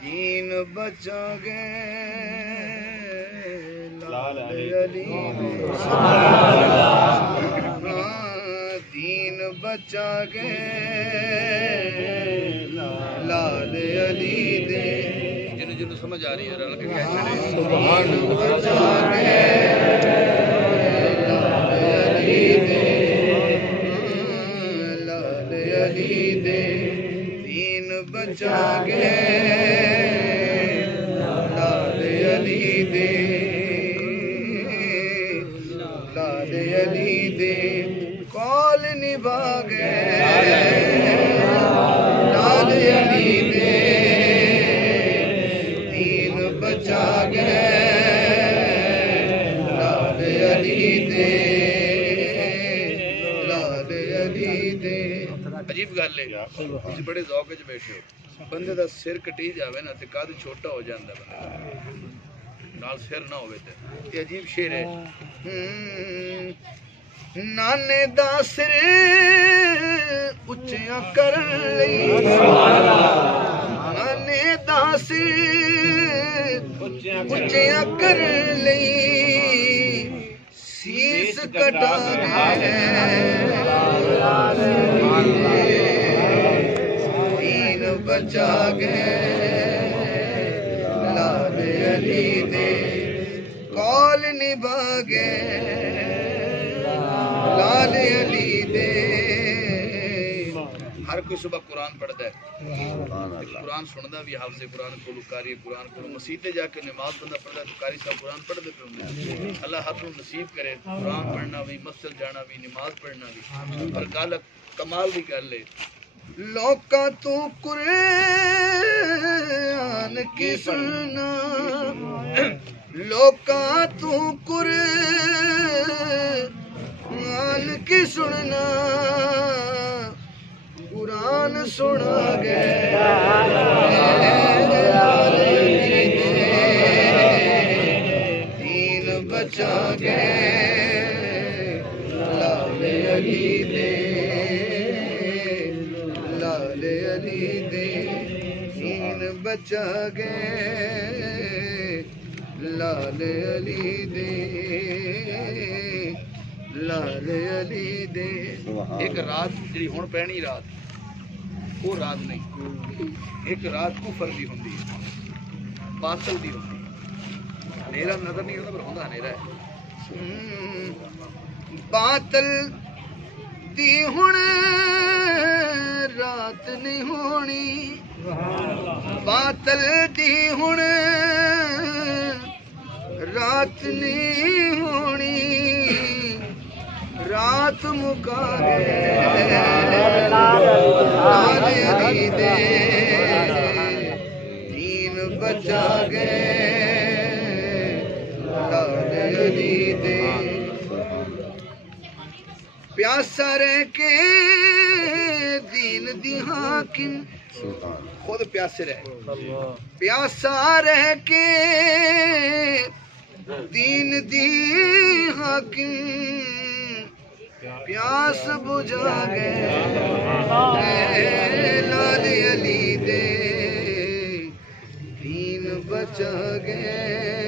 دین بچا گے لال علی دین بچا گے لال علی دے جنہوں جنہوں سمجھ آ رہی ہے رل کے دین بچا گے لال علی دے لال علی دے دین بچا گے لال علی دے لال علی دے کال نبھا گئے لال علی دے دین بچا گئے لال علی دے لال علی دے عجیب گل ہے تسی بڑے ذوق وچ بیٹھے ہو بندے دا سر کٹی جاوے نا تے قد چھوٹا ہو جاندا بندہ نال سر نہ ہوے تے یہ عجیب شعر ہے نانے دا سر اچھیاں کر لئی نانے دا سر اچھیاں کر لئی سیس کٹا گئے دین بچا گئے لال علی دے کال نبھا گئے لال علی دے ہر کوئی صبح قرآن پڑھتا ہے قرآن سندا بھی حافظ قرآن کو قاری قرآن کو مسجد جا کے نماز بندہ پڑھتا ہے تو قاری صاحب قرآن پڑھتے پہ اللہ ہر کو نصیب کرے قرآن پڑھنا بھی مسجد جانا بھی نماز پڑھنا بھی اور گل کمال دی گل ہے لوکاں تو قرآن کی سننا لوکاں تو قرآن کی سننا قرآن سنا گئے دین بچا گئے لال علی دے لال علی دے دین بچا گئے لال علی دے لال علی دے ایک رات جی ہون پہنی رات وہ رات نہیں ایک رات کفر دی ہوندی باطل دی ہوندی ہنیرا نظر نہیں ہوتا پر ہوندا ہنیرا ہے باطل دی ہن رات نہیں ہونی باطل دی ہن رات نہیں ہونی رات مکا گئے لال علی دے دین بچا گئے لال علی دے پیاسا رہ کے دین دی حاکم خود پیاسے رہ پیاسا رہ کے دین دی حاکم پیاس بجھا گئے لال علی دے دین بچا گئے